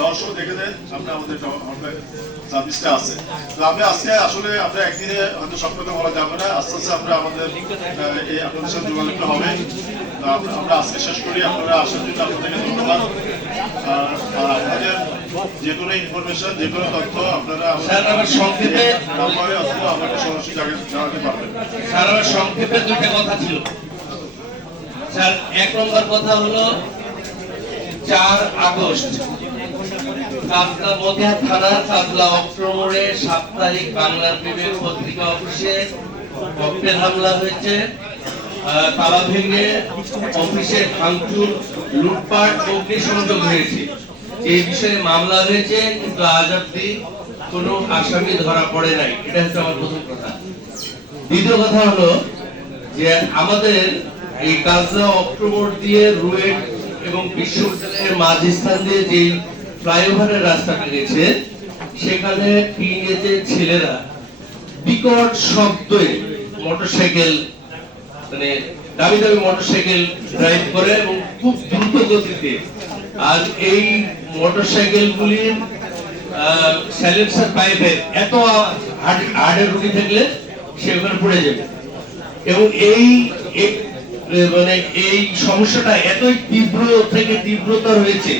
যাওয়ার সময় দেখে দেন আপনার আমাদের সার্ভিসটা আছে। তো আমি আজকে আসলে আমরা একদিনে হয়তো সব কথা বলা যাবে না আস্তে আস্তে আমরা আমাদের এই আপনাদের সাথে যোগাযোগটা হবে আমরা- আজকে শেষ করি আপনারা আসার জন্য আপনাদেরকে ধন্যবাদ। আর আপনাদের যে কোনো ইনফরমেশন যে কোনো তথ্য আপনারা সংক্ষেপে- নাম্বারে অথবা আমাকে সরাসরি জানাতে- পারবেন। স্যার আমার সংক্ষেপে দুইটা কথা ছিল। স্যার এক নম্বর কথা হলো চার আগস্ট। কোনো আসামি ধরা পড়ে নাই। এটা দ্বিতীয় কথা হলো যে আমাদের এই কাজরা অক্টোবর দিয়ে রুয়েট এবং বিশ্ববিদ্যালয়ের মাঝস্থান দিয়ে যে ফ্লাইওভারের রাস্তাটা গেছে সেখানে টিনেজের ছেলেরা বিকট শব্দে মোটরসাইকেল মানে দামি দামি মোটরসাইকেল ড্রাইভ করে এবং খুব দ্রুত গতিতে। আর এই মোটরসাইকেল গুলির স্যালেন্সার পাইপের এত হার্ডের রুগী থাকলে সে ওখানে পড়ে যাবে। এবং এই মানে এই সমস্যাটা এতই তীব্র থেকে তীব্রতর হয়েছে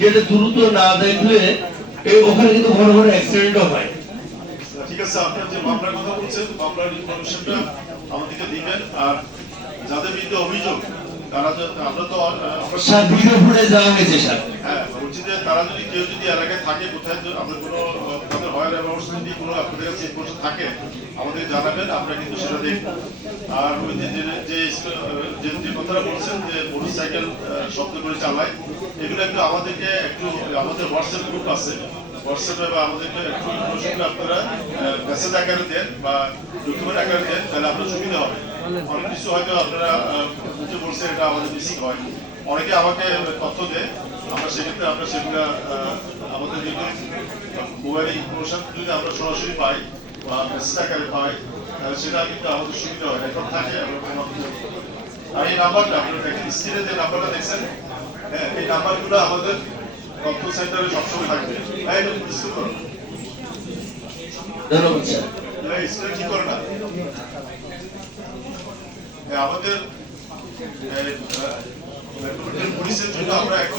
যেটা দ্রুত না দেখলে এই ওখানে কিন্তু ঘন ঘন অ্যাক্সিডেন্টও হয়। ঠিক আছে আপনার যে মামলার কথা বলছেন মামলার ইনফরমেশনটা আমাদেরকে দিবেন। আর যাদের বিরুদ্ধে অভিযোগ তারা তো আমরা তো আমরা স্যার ভিডিও ফুটেজ দেওয়া হয়েছে স্যার। বলছি যে তারা যদি কেউ যদি এলাকায় থাকে, কোথায় যদি আমাদের কোনো তাদের হয়ার অ্যামাউন্টস যদি কোনো আপনাদের কাছে ইনফরমেশন থাকে, আমাদের জানাবেন, আমরা কিন্তু সেটা দেখব। আর ওই যে, যে- কথাটা বলছেন যে মোটরসাইকেল শব্দ করে চালায়, এগুলো একটু আমাদেরকে একটু, আমাদের হোয়াটসঅ্যাপ গ্রুপ আছে। হোয়াটসঅ্যাপে বা আমাদেরকে একটু ইনফরমেশনটা আপনারা মেসেজ আকারে দেন বা ডকুমেন্ট আকারে দেন, তাহলে আপনার সুবিধা হবে। অনেক কিছু হয়তো আপনারা যে বলছেন, এটা আমাদের মিসিং হয়। অনেকে আমাকে তথ্য দেয়। আমরা সেক্ষেত্রে আমরা সেগুলো আমাদের যদি মোবাইলে ইনফরমেশন যদি আমরা সরাসরি পাই বা মেসেজ আকারে পাই তাহলে সেটা কিন্তু আমাদের সুবিধা হয় রেকর্ড থাকে আর এই নাম্বারটা আপনারা স্ক্রিনে যে নাম্বারটা দেখছেন হ্যাঁ এই নাম্বারগুলো আমাদের তথ্য সেন্টারে সবসময় থাকবে। হ্যাঁ এটা পরিষ্কার করো ধন্যবাদ স্যার। না। হ্যাঁ, আমাদের আহ, পুলিশের জন্য আমরা এখন